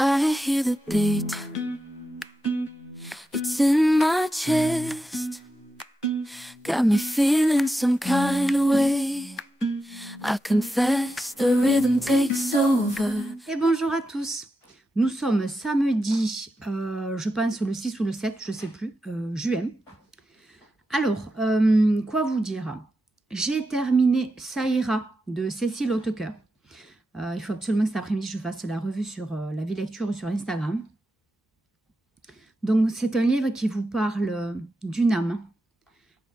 I hear the beat, it's in my chest, got me feeling some kind of way. I confess the rhythm takes over. Et bonjour à tous, nous sommes samedi, je pense le 6 ou le 7, je sais plus, juin. Alors, quoi vous dire? J'ai terminé Ça ira de Cécile Hautecoeur. Il faut absolument que cet après-midi je fasse la revue sur la vie lecture sur Instagram. Donc c'est un livre qui vous parle d'une âme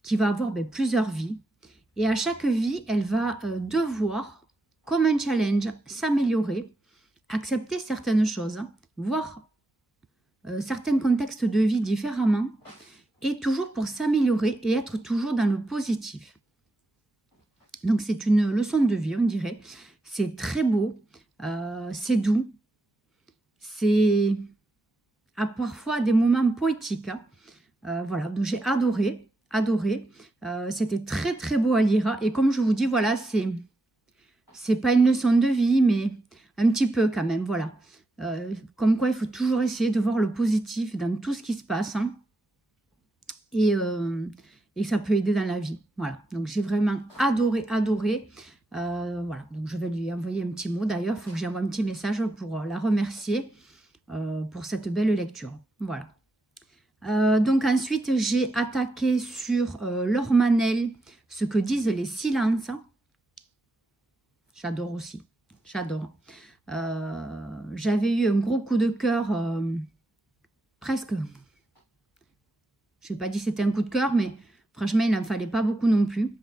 qui va avoir plusieurs vies. Et à chaque vie, elle va devoir, comme un challenge, s'améliorer, accepter certaines choses, voir certains contextes de vie différemment, et toujours pour s'améliorer et être toujours dans le positif. Donc c'est une leçon de vie, on dirait. C'est très beau, c'est doux, c'est à parfois des moments poétiques. Voilà, donc j'ai adoré. C'était très très beau à lire. Et comme je vous dis, voilà, c'est pas une leçon de vie, mais un petit peu quand même, voilà. Comme quoi, il faut toujours essayer de voir le positif dans tout ce qui se passe. Hein. Et ça peut aider dans la vie. Voilà, donc j'ai vraiment adoré. Voilà, donc je vais lui envoyer un petit mot. D'ailleurs, il faut que j'envoie un petit message pour la remercier pour cette belle lecture. Voilà. Donc ensuite, j'ai attaqué sur Laure Manel, Ce que disent les silences. J'adore aussi, j'adore. J'avais eu un gros coup de cœur, presque. Je n'ai pas dit que c'était un coup de cœur, mais franchement, il n'en fallait pas beaucoup non plus.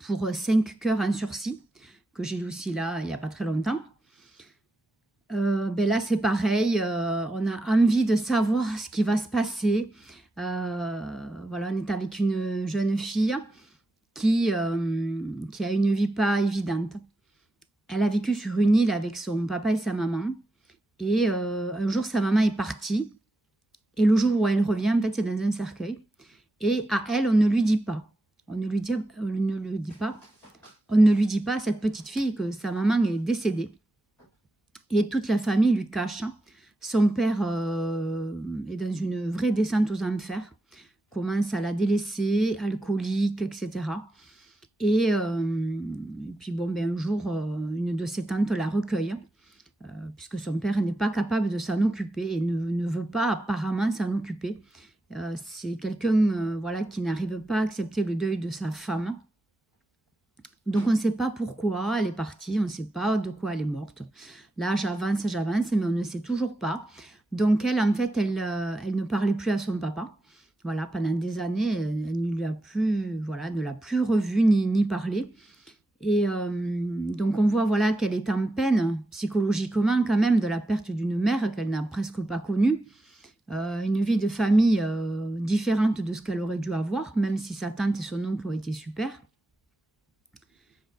Pour 5 cœurs en sursis, que j'ai lu aussi là, il n'y a pas très longtemps. Là, c'est pareil, on a envie de savoir ce qui va se passer. Voilà, on est avec une jeune fille qui a une vie pas évidente. Elle a vécu sur une île avec son papa et sa maman. Et un jour, sa maman est partie. Et le jour où elle revient, en fait, c'est dans un cercueil. Et à elle, on ne lui dit pas. On ne lui dit pas à cette petite fille que sa maman est décédée. Et toute la famille lui cache. Son père est dans une vraie descente aux enfers. Commence à la délaisser, alcoolique, etc. Et puis bon, un jour, une de ses tantes la recueille. Puisque son père n'est pas capable de s'en occuper et ne veut pas apparemment s'en occuper. C'est quelqu'un voilà, qui n'arrive pas à accepter le deuil de sa femme. Donc on ne sait pas pourquoi elle est partie, on ne sait pas de quoi elle est morte. Là j'avance, mais on ne sait toujours pas. Donc elle, en fait, elle ne parlait plus à son papa. Voilà, pendant des années, elle ne l'a plus revu ni parlé. Et donc on voit voilà, qu'elle est en peine psychologiquement quand même de la perte d'une mère qu'elle n'a presque pas connue. Une vie de famille différente de ce qu'elle aurait dû avoir, même si sa tante et son oncle ont été super.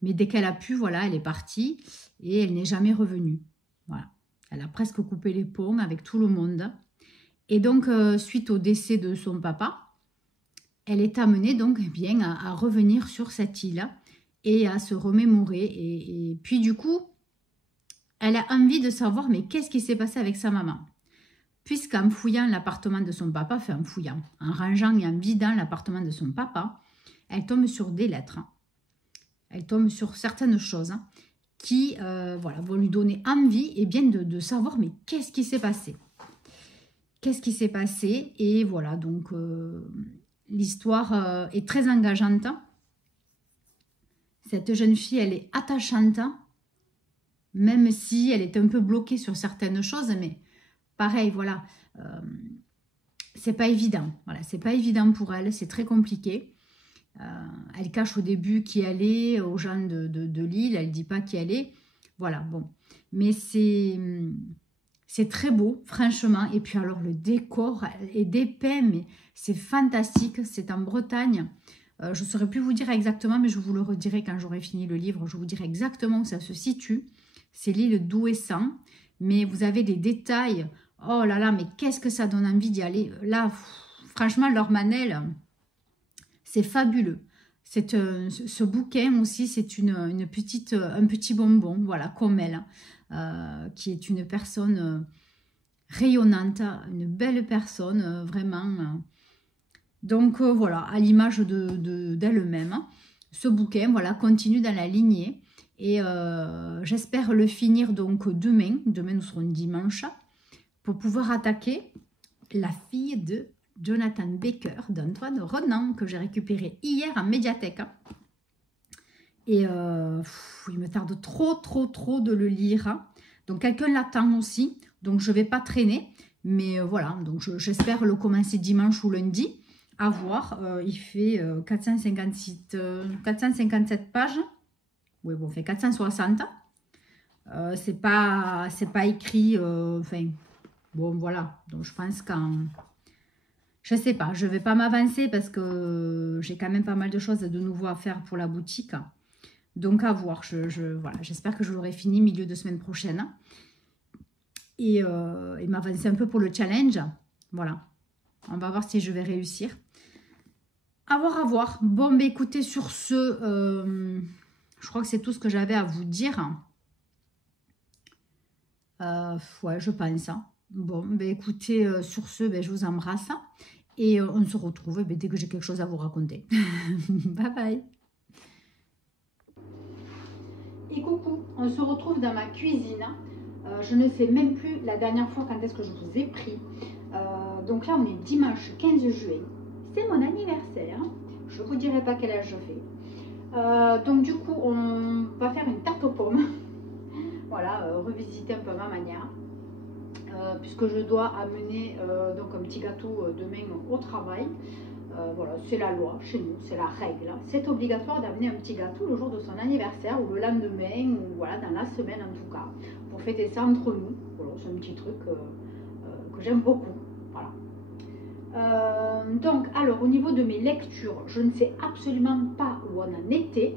Mais dès qu'elle a pu, voilà, elle est partie et elle n'est jamais revenue. Voilà. Elle a presque coupé les ponts avec tout le monde. Et donc, suite au décès de son papa, elle est amenée donc bien à revenir sur cette île et à se remémorer. Et puis du coup, elle a envie de savoir, mais qu'est-ce qui s'est passé avec sa maman? Puisqu'en fouillant l'appartement de son papa, en rangeant et en vidant l'appartement de son papa, elle tombe sur des lettres. Elle tombe sur certaines choses qui voilà, vont lui donner envie et bien de savoir, mais qu'est-ce qui s'est passé? Qu'est-ce qui s'est passé? Et voilà, donc l'histoire est très engageante. Cette jeune fille, elle est attachante, même si elle est un peu bloquée sur certaines choses, mais pareil, voilà, c'est pas évident. Voilà, c'est pas évident pour elle, c'est très compliqué. Elle cache au début qui elle est aux gens de l'île, elle dit pas qui elle est. Voilà, bon. Mais c'est très beau, franchement. Et puis alors, le décor est dépeint, mais c'est fantastique. C'est en Bretagne. Je ne saurais plus vous dire exactement, mais je vous le redirai quand j'aurai fini le livre. Je vous dirai exactement où ça se situe. C'est l'île d'Ouessant. Mais vous avez des détails. Oh là là, mais qu'est-ce que ça donne envie d'y aller. Là, franchement, Laure Manel, c'est fabuleux. Ce bouquin aussi, c'est un petit bonbon, voilà, comme elle. qui est une personne rayonnante, une belle personne, vraiment. Donc voilà, à l'image d'elle-même. Ce bouquin, voilà, continue dans la lignée. Et j'espère le finir donc demain. Demain, nous serons dimanche. Pour pouvoir attaquer La fille de Jonathan Baker d'Antoine Renan, que j'ai récupéré hier en médiathèque. Et il me tarde trop de le lire. Donc quelqu'un l'attend aussi. Donc je ne vais pas traîner. Mais voilà, donc j'espère le commencer dimanche ou lundi. À voir. Il fait 457 pages. Oui, bon, fait 460. C'est pas écrit. Enfin, bon, voilà. Donc je pense qu'en... Je sais pas, je vais pas m'avancer parce que j'ai quand même pas mal de choses de nouveau à faire pour la boutique. Donc à voir. Voilà, j'espère que je l'aurai fini milieu de semaine prochaine. Et m'avancer un peu pour le challenge. Voilà. On va voir si je vais réussir. À voir. Bon, bah, écoutez, sur ce, je crois que c'est tout ce que j'avais à vous dire. Ouais, je pense. Bon, bah, écoutez, sur ce, bah, je vous embrasse. Et on se retrouve bah, dès que j'ai quelque chose à vous raconter. Bye bye. Et coucou, on se retrouve dans ma cuisine. Je ne sais même plus la dernière fois quand est-ce que je vous ai pris. Donc là, on est dimanche 15 juin. C'est mon anniversaire. Je ne vous dirai pas quel âge je fais. Donc du coup, on va faire une tarte aux pommes. Voilà, revisiter un peu ma manière. Puisque je dois amener donc un petit gâteau demain au travail. Voilà, c'est la loi chez nous, c'est la règle. C'est obligatoire d'amener un petit gâteau le jour de son anniversaire ou le lendemain, ou voilà, dans la semaine en tout cas, pour fêter ça entre nous. Voilà, c'est un petit truc que j'aime beaucoup. Voilà. Donc, alors, au niveau de mes lectures, je ne sais absolument pas où on en était.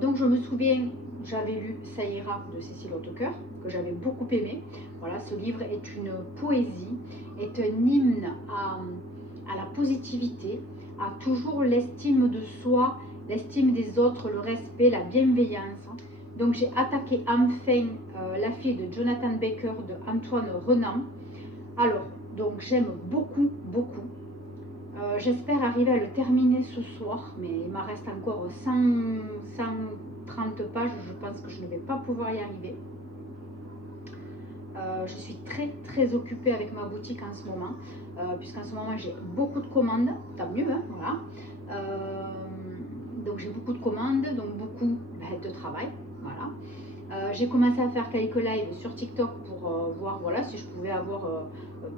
Donc, je me souviens, j'avais lu Ça ira de Cécile Hautecoeur, que j'avais beaucoup aimé. Voilà, ce livre est une poésie, est un hymne à la positivité, à toujours l'estime de soi, l'estime des autres, le respect, la bienveillance. Donc j'ai attaqué enfin La fille de Jonathan Baker de Antoine Renan. Alors, donc j'aime beaucoup. J'espère arriver à le terminer ce soir, mais il m'en reste encore 130 pages, je pense que je ne vais pas pouvoir y arriver. Je suis très occupée avec ma boutique en ce moment, puisqu'en ce moment j'ai beaucoup de commandes, tant mieux, hein, voilà. Donc j'ai beaucoup de commandes, donc beaucoup de travail, voilà. J'ai commencé à faire quelques lives sur TikTok pour voir voilà, si je pouvais avoir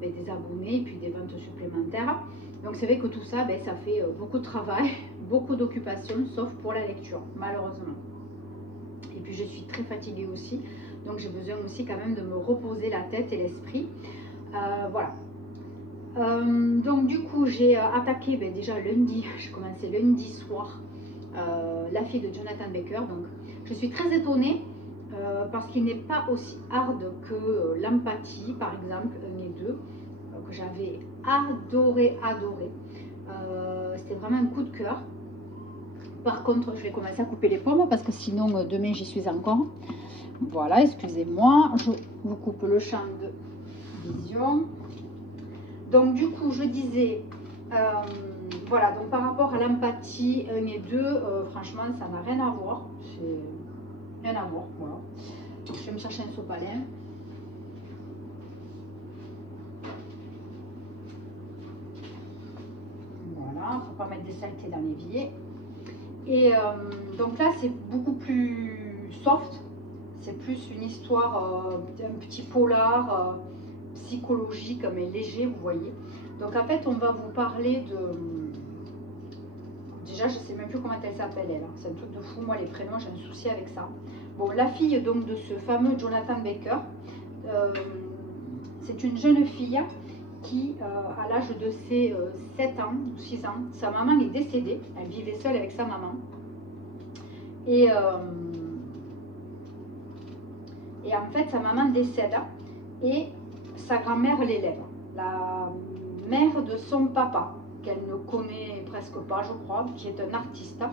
des abonnés et puis des ventes supplémentaires. Donc c'est vrai que tout ça, ça fait beaucoup de travail, beaucoup d'occupation, sauf pour la lecture, malheureusement. Et puis je suis très fatiguée aussi. Donc j'ai besoin aussi quand même de me reposer la tête et l'esprit. Voilà. Donc du coup j'ai attaqué déjà lundi, j'ai commencé lundi soir, La fille de Jonathan Baker. Donc je suis très étonnée parce qu'il n'est pas aussi hard que L'empathie par exemple, 1 et 2, que j'avais adoré. C'était vraiment un coup de cœur. Par contre, je vais commencer à couper les pommes parce que sinon, demain, j'y suis encore. Voilà, excusez-moi. Je vous coupe le champ de vision. Donc, du coup, je disais, voilà, donc par rapport à l'empathie 1 et 2, franchement, ça n'a rien à voir. C'est rien à voir, voilà. Je vais me chercher un sopalin. Voilà, il ne faut pas mettre des saletés dans l'évier. Et donc là, c'est beaucoup plus soft. C'est plus une histoire, un petit polar psychologique, mais léger, vous voyez. Donc en fait, on va vous parler de... Déjà, je ne sais même plus comment elle s'appelle, elle. C'est un truc de fou, moi, les prénoms, j'ai un souci avec ça. Bon, la fille donc de ce fameux Jonathan Baker, c'est une jeune fille qui, à l'âge de ses 7 ans ou 6 ans, sa maman est décédée. Elle vivait seule avec sa maman. Et en fait, sa maman décède et sa grand-mère l'élève. La mère de son papa, qu'elle ne connaît presque pas, je crois, qui est un artiste.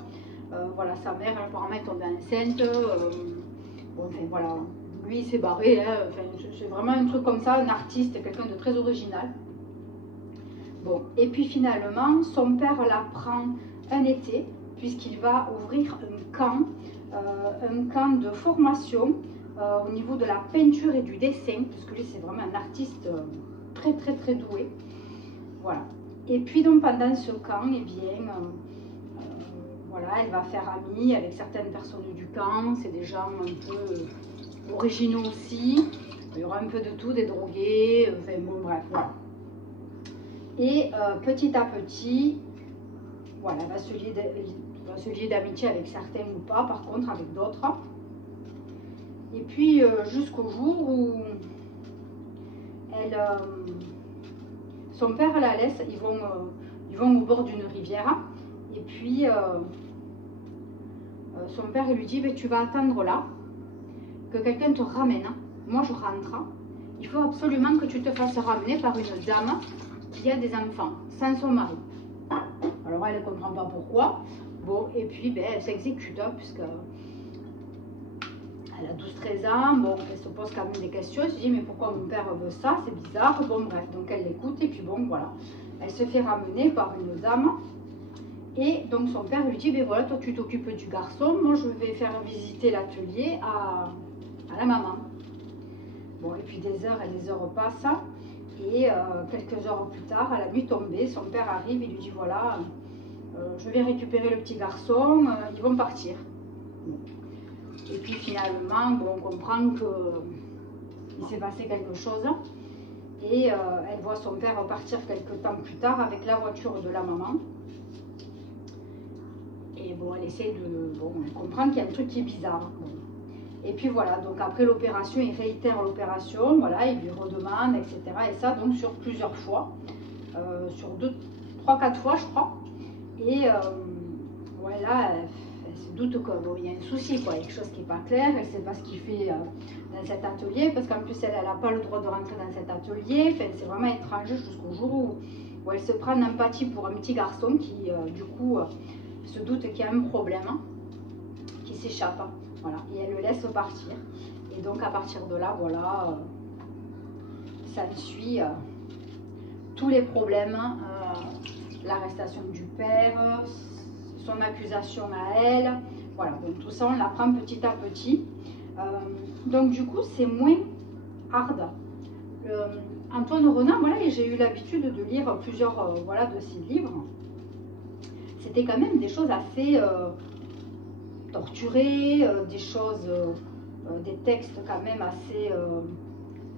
Voilà, sa mère, apparemment, est tombée enceinte. Bon, enfin, voilà, lui il s'est barré, hein. Enfin, c'est vraiment un truc comme ça, un artiste, quelqu'un de très original. Bon, et puis finalement, son père la prend un été, puisqu'il va ouvrir un camp de formation au niveau de la peinture et du dessin, parce que lui c'est vraiment un artiste très très très doué. Voilà. Et puis donc pendant ce camp, eh bien, voilà, elle va faire amie avec certaines personnes du camp, c'est des gens un peu originaux aussi, il y aura un peu de tout, des drogués, enfin bon bref, voilà. Et petit à petit, voilà, elle va se lier d'amitié avec certains ou pas, par contre avec d'autres. Et puis jusqu'au jour où son père la laisse, ils vont au bord d'une rivière. Et puis son père il lui dit, tu vas attendre là, que quelqu'un te ramène. Moi je rentre. Il faut absolument que tu te fasses ramener par une dame qui a des enfants, sans son mari. Alors elle ne comprend pas pourquoi. Bon, et puis elle s'exécute, puisque elle a 12-13 ans, bon, elle se pose quand même des questions, elle se dit mais pourquoi mon père veut ça, c'est bizarre, bon bref, donc elle l'écoute et puis bon voilà, elle se fait ramener par une dame et donc son père lui dit ben voilà, toi tu t'occupes du garçon, moi je vais faire visiter l'atelier à la maman. Bon et puis des heures et des heures passent et quelques heures plus tard, à la nuit tombée, son père arrive et lui dit voilà, je vais récupérer le petit garçon, ils vont partir. Et puis finalement, bon, on comprend qu'il s'est passé quelque chose. Et elle voit son père repartir quelques temps plus tard avec la voiture de la maman. Et bon, elle essaie de... Bon, elle comprend qu'il y a un truc qui est bizarre. Bon. Et puis voilà, donc après l'opération, il réitère l'opération, voilà, il lui redemande, etc. Et ça, donc sur plusieurs fois. Sur 3-4 fois, je crois. Et voilà, elle se doute qu'il bon, y a un souci, quoi, il y a quelque chose qui n'est pas clair, elle ne sait pas ce qu'il fait dans cet atelier, parce qu'en plus elle n'a pas le droit de rentrer dans cet atelier, enfin, c'est vraiment étrange jusqu'au jour où elle se prend en empathie pour un petit garçon qui du coup se doute qu'il y a un problème, qui s'échappe, voilà, et elle le laisse partir. Et donc à partir de là, voilà, ça suit tous les problèmes, l'arrestation du père, son accusation à elle, voilà, donc tout ça on l'apprend petit à petit. Donc du coup c'est moins hard. Antoine Renan, voilà, et j'ai eu l'habitude de lire plusieurs voilà, de ses livres. C'était quand même des choses assez torturées, des choses, des textes quand même assez...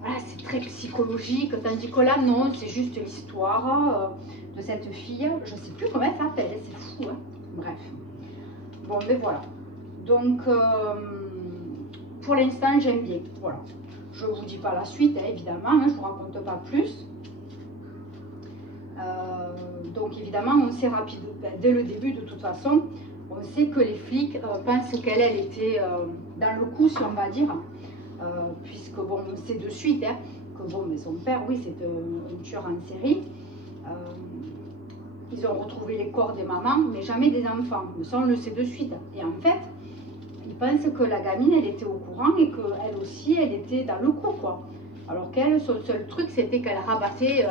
voilà, c'est très psychologique, tandis que là non, c'est juste l'histoire de cette fille, je ne sais plus comment elle s'appelle, c'est fou, hein. Bref. Bon, mais voilà. Donc, pour l'instant, j'aime bien. Voilà. Je ne vous dis pas la suite, hein, évidemment. Hein, je ne vous raconte pas plus. Donc, évidemment, on sait rapidement, dès le début, de toute façon, on sait que les flics pensent qu'elle était dans le coup, si on va dire. Puisque, bon, on sait de suite hein, que, bon, mais son père, oui, c'est un tueur en série. Ils ont retrouvé les corps des mamans, mais jamais des enfants. Mais ça, on le sait de suite. Et en fait, ils pensent que la gamine, elle était au courant et qu'elle aussi, elle était dans le coup, quoi. Alors qu'elle, son seul truc, c'était qu'elle rabattait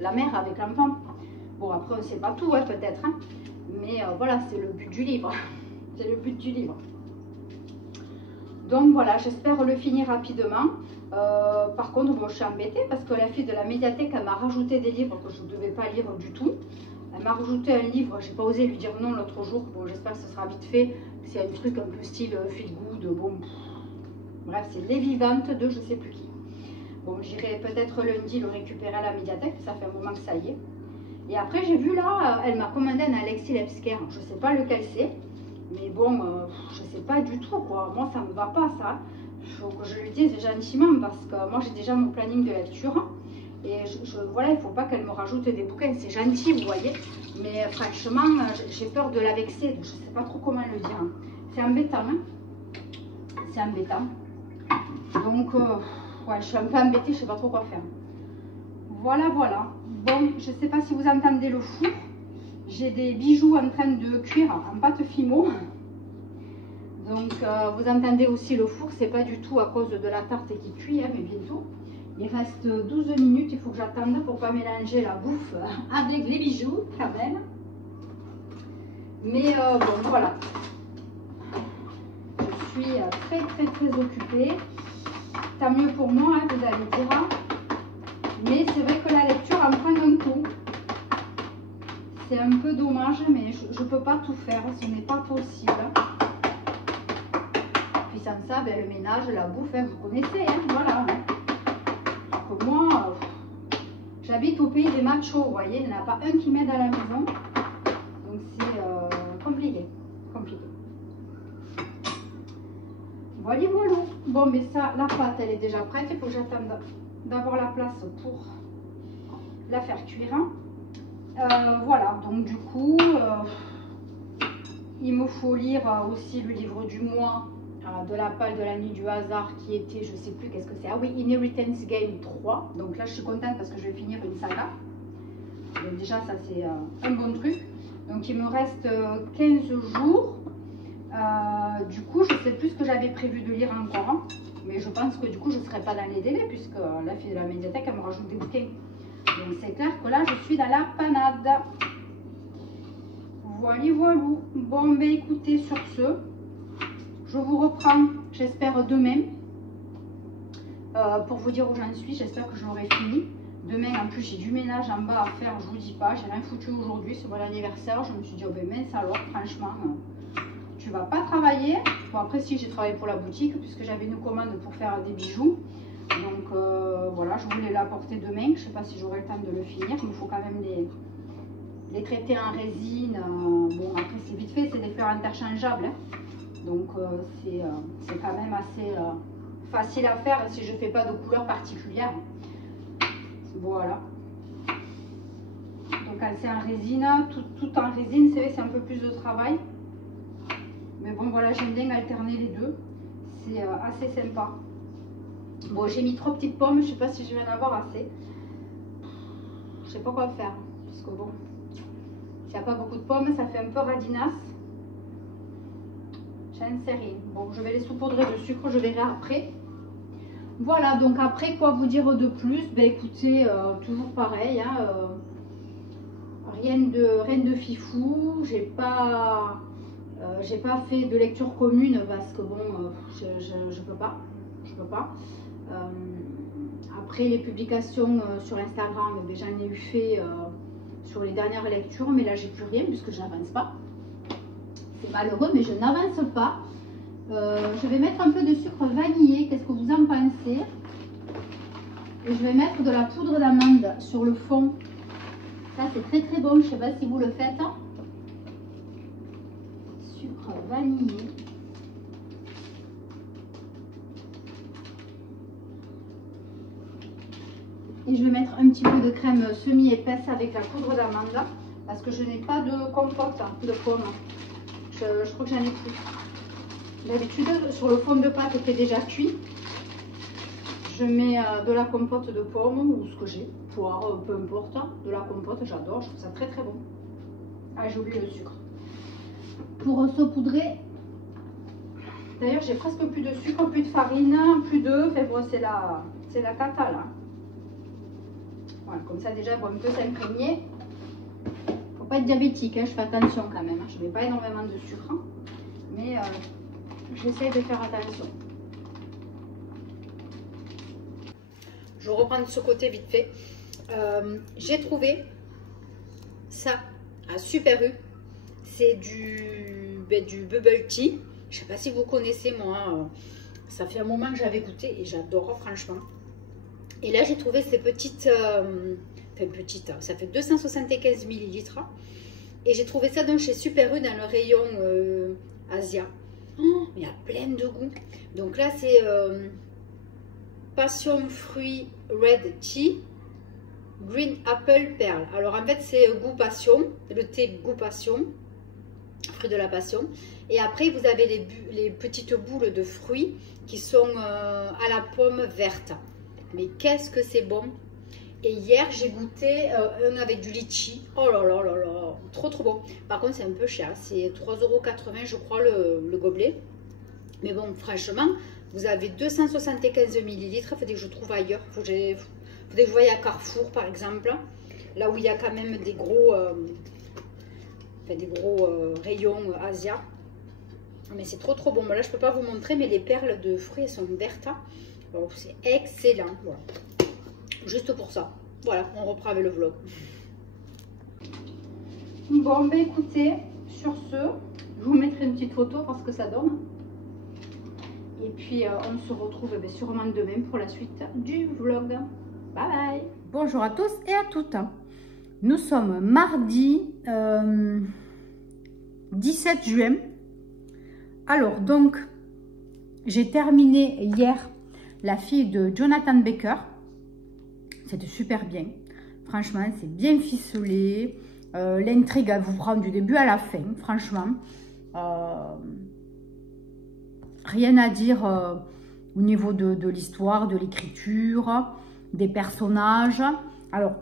la mère avec l'enfant. Bon, après, on ne sait pas tout, hein, peut-être. Hein. Mais voilà, c'est le but du livre. C'est le but du livre. Donc voilà, j'espère le finir rapidement. Par contre, bon, je suis embêtée parce que la fille de la médiathèque, elle m'a rajouté des livres que je ne devais pas lire du tout. Elle m'a rajouté un livre, j'ai pas osé lui dire non l'autre jour. Bon, j'espère que ce sera vite fait. C'est un truc un peu style feel good. Bon, bref, c'est Les Vivantes de je sais plus qui. Bon, j'irai peut-être lundi le récupérer à la médiathèque. Ça fait un moment que ça y est. Et après, j'ai vu là, elle m'a commandé un Alexis Lepsker. Je sais pas lequel c'est. Mais bon, je sais pas du tout quoi. Moi, ça me va pas ça. Il faut que je lui dise gentiment parce que moi, j'ai déjà mon planning de lecture. Et voilà, il ne faut pas qu'elle me rajoute des bouquins. C'est gentil, vous voyez. Mais franchement, j'ai peur de la vexer. Je ne sais pas trop comment le dire. C'est embêtant. Hein, c'est embêtant. Donc, ouais, je suis un peu embêtée. Je ne sais pas trop quoi faire. Voilà, voilà. Bon, je ne sais pas si vous entendez le four. J'ai des bijoux en train de cuire en pâte fimo. Donc vous entendez aussi le four, c'est pas du tout à cause de la tarte qui cuit, hein, mais bientôt. Il reste 12 minutes, il faut que j'attende pour pas mélanger la bouffe avec les bijoux quand même. Mais bon, voilà. Je suis très occupée. Tant mieux pour moi, hein, vous allez dire. Mais c'est vrai que la lecture en prend un coup. C'est un peu dommage, mais je ne peux pas tout faire, ce n'est pas possible. Puis sans ça, ben, le ménage, la bouffe, hein, vous connaissez, hein, voilà. Alors que moi, j'habite au pays des machos, vous voyez, il n'y en a pas un qui m'aide à la maison. Donc c'est compliqué. Voilà. Bon, mais ça, la pâte, elle est déjà prête. Il faut que j'attende d'avoir la place pour la faire cuire. Voilà, donc du coup, il me faut lire aussi le livre du mois de la pâle de la nuit du hasard qui était, je sais plus qu'est-ce que c'est. Ah oui, Inheritance Game 3. Donc là, je suis contente parce que je vais finir une saga. Donc déjà, ça c'est un bon truc. Donc il me reste 15 jours. Du coup, je sais plus ce que j'avais prévu de lire encore. Mais je pense que du coup, je ne serai pas dans les délais puisque la fille de la médiathèque, elle me rajoute des bouquins. Donc c'est clair que là, je suis dans la panade. Voilà. Bon, ben écoutez, sur ce, je vous reprends, j'espère, demain. Pour vous dire où j'en suis, j'espère que je l'aurai fini. Demain, en plus, j'ai du ménage en bas à faire, je vous dis pas. J'ai rien foutu aujourd'hui, c'est mon anniversaire. Je me suis dit, oh ben mince alors, franchement, tu vas pas travailler. Bon, après, si, j'ai travaillé pour la boutique, puisque j'avais une commande pour faire des bijoux. Donc voilà, je voulais l'apporter demain. Je ne sais pas si j'aurai le temps de le finir. Il me faut quand même les traiter en résine. Bon, après, c'est vite fait, c'est des fleurs interchangeables. Hein. Donc c'est quand même assez facile à faire si je ne fais pas de couleur particulière. Voilà. Donc quand c'est en résine, tout en résine, c'est vrai que c'est un peu plus de travail. Mais bon, voilà, j'aime bien alterner les deux. C'est assez sympa. Bon, j'ai mis 3 petites pommes. Je sais pas si je vais en avoir assez. Je sais pas quoi faire. Parce que bon, s'il n'y a pas beaucoup de pommes, ça fait un peu radinasse. J'en sais rien. Bon, je vais les saupoudrer de sucre. Je verrai après. Voilà, donc après, quoi vous dire de plus? Ben écoutez, toujours pareil. Hein, rien de fifou. J'ai pas fait de lecture commune parce que bon, je peux pas. Après les publications sur Instagram, ben, j'en ai eu fait sur les dernières lectures, mais là j'ai plus rien puisque je n'avance pas. C'est malheureux, mais je n'avance pas. Je vais mettre un peu de sucre vanillé, qu'est-ce que vous en pensez? Et je vais mettre de la poudre d'amande sur le fond. Ça c'est très bon, je ne sais pas si vous le faites. Sucre vanillé. Et je vais mettre un petit peu de crème semi-épaisse avec la poudre d'amande parce que je n'ai pas de compote de pommes. Je crois que j'en ai plus. D'habitude, sur le fond de pâte qui est déjà cuit, je mets de la compote de pommes ou ce que j'ai, poire, peu importe, de la compote, j'adore, je trouve ça très bon. Ah, j'ai oublié le sucre. Pour saupoudrer, d'ailleurs, j'ai presque plus de sucre, plus de farine, plus d'œufs, enfin bon, c'est la cata là. Voilà, comme ça déjà, bon, on peut s'imprégner. Faut pas être diabétique, hein, je fais attention quand même. Je ne mets pas énormément de sucre, mais j'essaie de faire attention. Je reprends de ce côté vite fait. J'ai trouvé ça à Super U. C'est du bubble tea. Je ne sais pas si vous connaissez, moi. Ça fait un moment que j'avais goûté et j'adore, franchement. Et là, j'ai trouvé ces petites, ça fait 275 ml. Et j'ai trouvé ça donc chez Super U dans le rayon Asia. Oh, il y a plein de goûts. Donc là, c'est Passion Fruit Red Tea, Green Apple Pearl. Alors en fait, c'est goût passion, le thé goût passion, fruit de la passion. Et après, vous avez les petites boules de fruits qui sont à la pomme verte. Mais qu'est-ce que c'est bon! Et hier, j'ai goûté un avec du litchi. Oh là là là là, trop bon. Par contre, c'est un peu cher. C'est 3,80 € je crois le gobelet. Mais bon, franchement, vous avez 275 ml. Il faudrait que je trouve ailleurs. Il faudrait que je voie à Carrefour, par exemple. Là où il y a quand même des gros, rayons Asia. Mais c'est trop trop bon. Là, je ne peux pas vous montrer, mais les perles de fruits, elles sont vertes. Oh, c'est excellent. Voilà. Juste pour ça. Voilà, on reprend avec le vlog. Bon, ben écoutez, sur ce, je vous mettrai une petite photo parce que ça donne. Et puis, on se retrouve sûrement demain pour la suite du vlog. Bye bye. Bonjour à tous et à toutes. Nous sommes mardi 17 juin. Alors, donc, j'ai terminé hier La fille de Jonathan Baker. C'était super bien. Franchement, c'est bien ficelé. L'intrigue, elle vous prend du début à la fin. Franchement, rien à dire au niveau de l'histoire, de l'écriture, des personnages. Alors,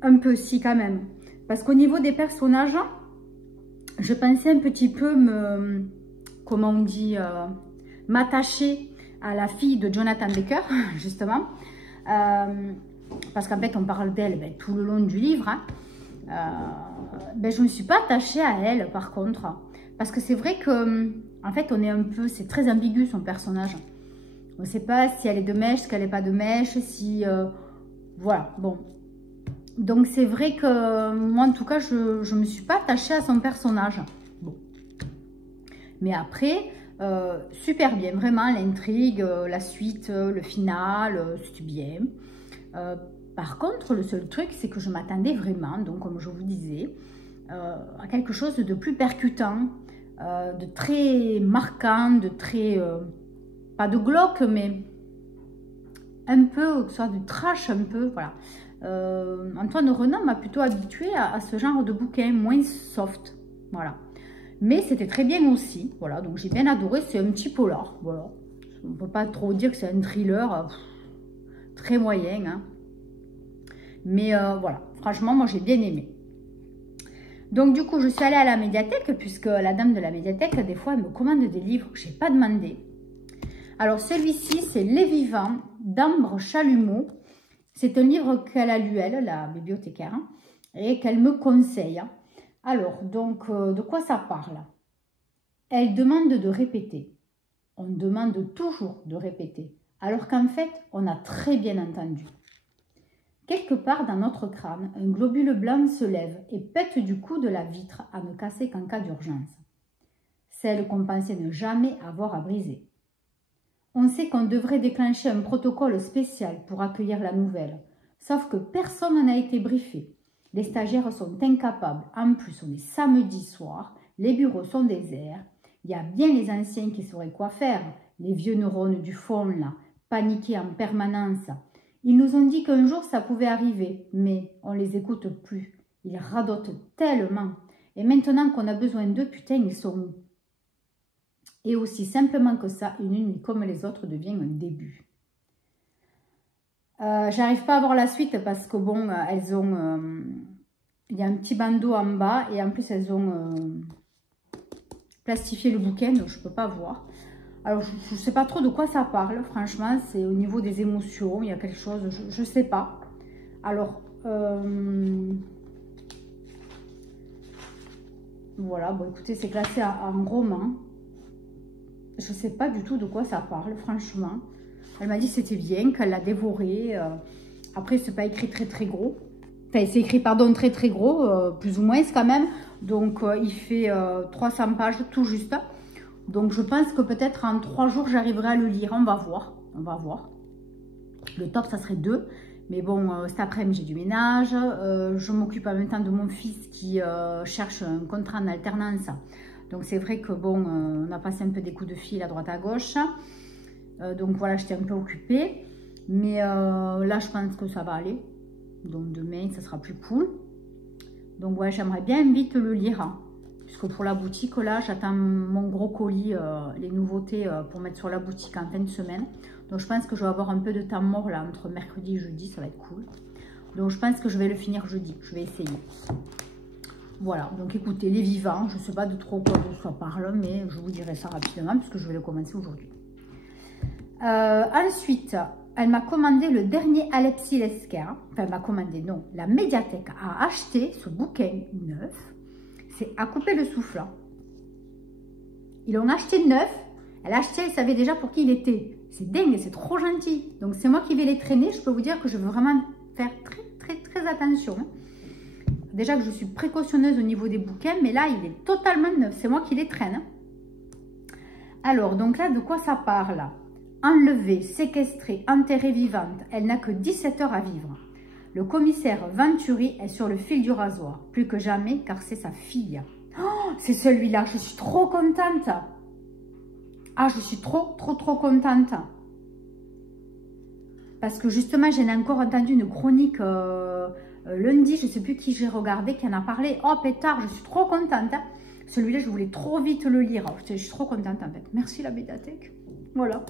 un peu si quand même. Parce qu'au niveau des personnages, je pensais un petit peu comment on dit, m'attacher à la fille de Jonathan Baker, justement. Parce qu'en fait, on parle d'elle tout le long du livre. Je ne me suis pas attachée à elle, par contre. Parce que c'est vrai que, en fait, on est un peu... C'est très ambigu, son personnage. On ne sait pas si elle est de mèche, si elle n'est pas de mèche, si... voilà, bon. Donc, c'est vrai que, moi, en tout cas, je ne me suis pas attachée à son personnage. Bon. Mais après... super bien, vraiment, l'intrigue, la suite, le final, c'était bien. Par contre, le seul truc, c'est que je m'attendais vraiment, donc comme je vous disais, à quelque chose de plus percutant, de très marquant, de très, pas de glauque, mais un peu, que ce soit du trash un peu, voilà. Antoine Renan m'a plutôt habituée à ce genre de bouquin, moins soft, voilà. Mais c'était très bien aussi, voilà, donc j'ai bien adoré, c'est un petit polar, voilà. On ne peut pas trop dire que c'est un thriller très moyen, hein. Mais voilà, franchement, moi j'ai bien aimé. Donc du coup, je suis allée à la médiathèque, puisque la dame de la médiathèque, des fois, elle me commande des livres que je n'ai pas demandé. Alors celui-ci, c'est Les Vivants d'Ambre Chalumeau. C'est un livre qu'elle a lu, elle, la bibliothécaire, hein, et qu'elle me conseille. Alors, donc, de quoi ça parle? Elle demande de répéter. On demande toujours de répéter, alors qu'en fait, on a très bien entendu. Quelque part dans notre crâne, un globule blanc se lève et pète du coup de la vitre à ne casser qu'en cas d'urgence. Celle qu'on pensait ne jamais avoir à briser. On sait qu'on devrait déclencher un protocole spécial pour accueillir la nouvelle, sauf que personne n'a été briefé. Les stagiaires sont incapables. En plus, on est samedi soir, les bureaux sont déserts. Il y a bien les anciens qui sauraient quoi faire, les vieux neurones du fond là, paniqués en permanence. Ils nous ont dit qu'un jour ça pouvait arriver, mais on les écoute plus. Ils radotent tellement. Et maintenant qu'on a besoin d'eux, putain, ils sont où? Et aussi simplement que ça, une nuit comme les autres devient un début. J'arrive pas à voir la suite parce que bon, elles ont... il y a un petit bandeau en bas et en plus elles ont plastifié le bouquin, donc je peux pas voir. Alors je sais pas trop de quoi ça parle, franchement, c'est au niveau des émotions, il y a quelque chose, je sais pas. Alors, voilà, bon écoutez, c'est classé en roman. Je sais pas du tout de quoi ça parle, franchement. Elle m'a dit que c'était bien, qu'elle l'a dévoré. Après, c'est pas écrit très gros. Enfin, c'est écrit, pardon, très gros, plus ou moins quand même. Donc, il fait 300 pages tout juste. Donc, je pense que peut-être en 3 jours, j'arriverai à le lire. On va voir. On va voir. Le top, ça serait 2. Mais bon, cet après-midi, j'ai du ménage. Je m'occupe en même temps de mon fils qui cherche un contrat en alternance. Donc, c'est vrai que bon, on a passé un peu des coups de fil à droite à gauche. Donc, voilà, j'étais un peu occupée. Mais là, je pense que ça va aller. Donc, demain, ça sera plus cool. Donc, ouais, j'aimerais bien vite le lire. Hein, puisque pour la boutique, là, j'attends mon gros colis, les nouveautés pour mettre sur la boutique en fin de semaine. Donc, je pense que je vais avoir un peu de temps mort, là, entre mercredi et jeudi. Ça va être cool. Donc, je pense que je vais le finir jeudi. Je vais essayer. Voilà, donc écoutez, les vivants, je ne sais pas de trop quoi ça parle, mais je vous dirai ça rapidement puisque je vais le commencer aujourd'hui. Ensuite, elle m'a commandé le dernier Alexis Lesquer. Enfin, elle m'a commandé, non, la médiathèque a acheté ce bouquin neuf. C'est à couper le souffle. Ils l'ont acheté neuf. Elle a acheté, elle savait déjà pour qui il était. C'est dingue, c'est trop gentil. Donc, c'est moi qui vais les traîner. Je peux vous dire que je veux vraiment faire très attention. Déjà que je suis précautionneuse au niveau des bouquins, mais là, il est totalement neuf. C'est moi qui les traîne. Alors, donc là, de quoi ça parle? Enlevée, séquestrée, enterrée vivante. Elle n'a que 17 heures à vivre. Le commissaire Venturi est sur le fil du rasoir. Plus que jamais, car c'est sa fille. Oh, c'est celui-là. Je suis trop contente. Ah, je suis trop contente. Parce que justement, j'en ai encore entendu une chronique lundi, je ne sais plus qui j'ai regardé, qui en a parlé. Oh, pétard, je suis trop contente. Celui-là, je voulais trop vite le lire. Je suis trop contente en fait. Merci la médiathèque. Voilà.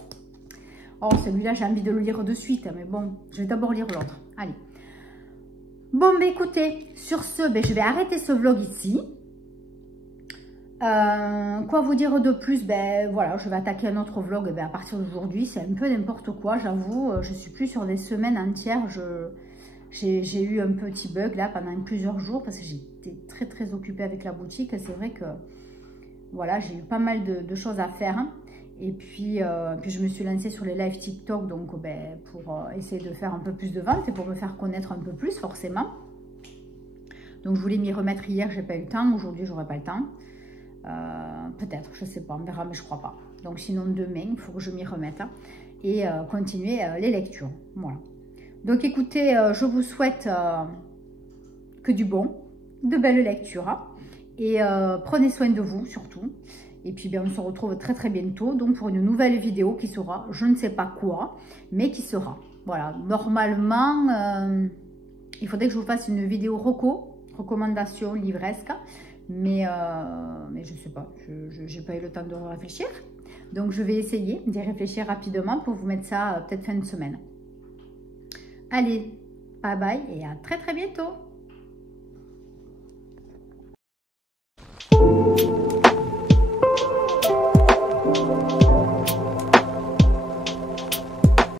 Oh, celui-là, j'ai envie de le lire de suite. Mais bon, je vais d'abord lire l'autre. Allez. Bon, ben écoutez, sur ce, ben, je vais arrêter ce vlog ici. Quoi vous dire de plus? Ben voilà, je vais attaquer un autre vlog ben, à partir d'aujourd'hui. C'est un peu n'importe quoi, j'avoue. Je suis plus sur des semaines entières. J'ai eu un petit bug là pendant plusieurs jours parce que j'étais très occupée avec la boutique. C'est vrai que voilà, j'ai eu pas mal de choses à faire. Et puis je me suis lancée sur les lives TikTok donc ben, pour essayer de faire un peu plus de ventes et pour me faire connaître un peu plus forcément. Donc je voulais m'y remettre hier, j'ai pas eu le temps. Aujourd'hui, j'aurai pas le temps. Peut-être, je sais pas, on verra, mais je crois pas. Donc sinon demain, il faut que je m'y remette et continuer les lectures. Voilà. Donc écoutez, je vous souhaite que du bon, de belles lectures et prenez soin de vous surtout. Et puis bien, on se retrouve très bientôt donc pour une nouvelle vidéo qui sera, je ne sais pas quoi, mais qui sera. Voilà, normalement, il faudrait que je vous fasse une vidéo recommandation livresque. Mais je ne sais pas, je n'ai pas eu le temps de réfléchir. Donc, je vais essayer d'y réfléchir rapidement pour vous mettre ça peut-être fin de semaine. Allez, bye bye et à très bientôt.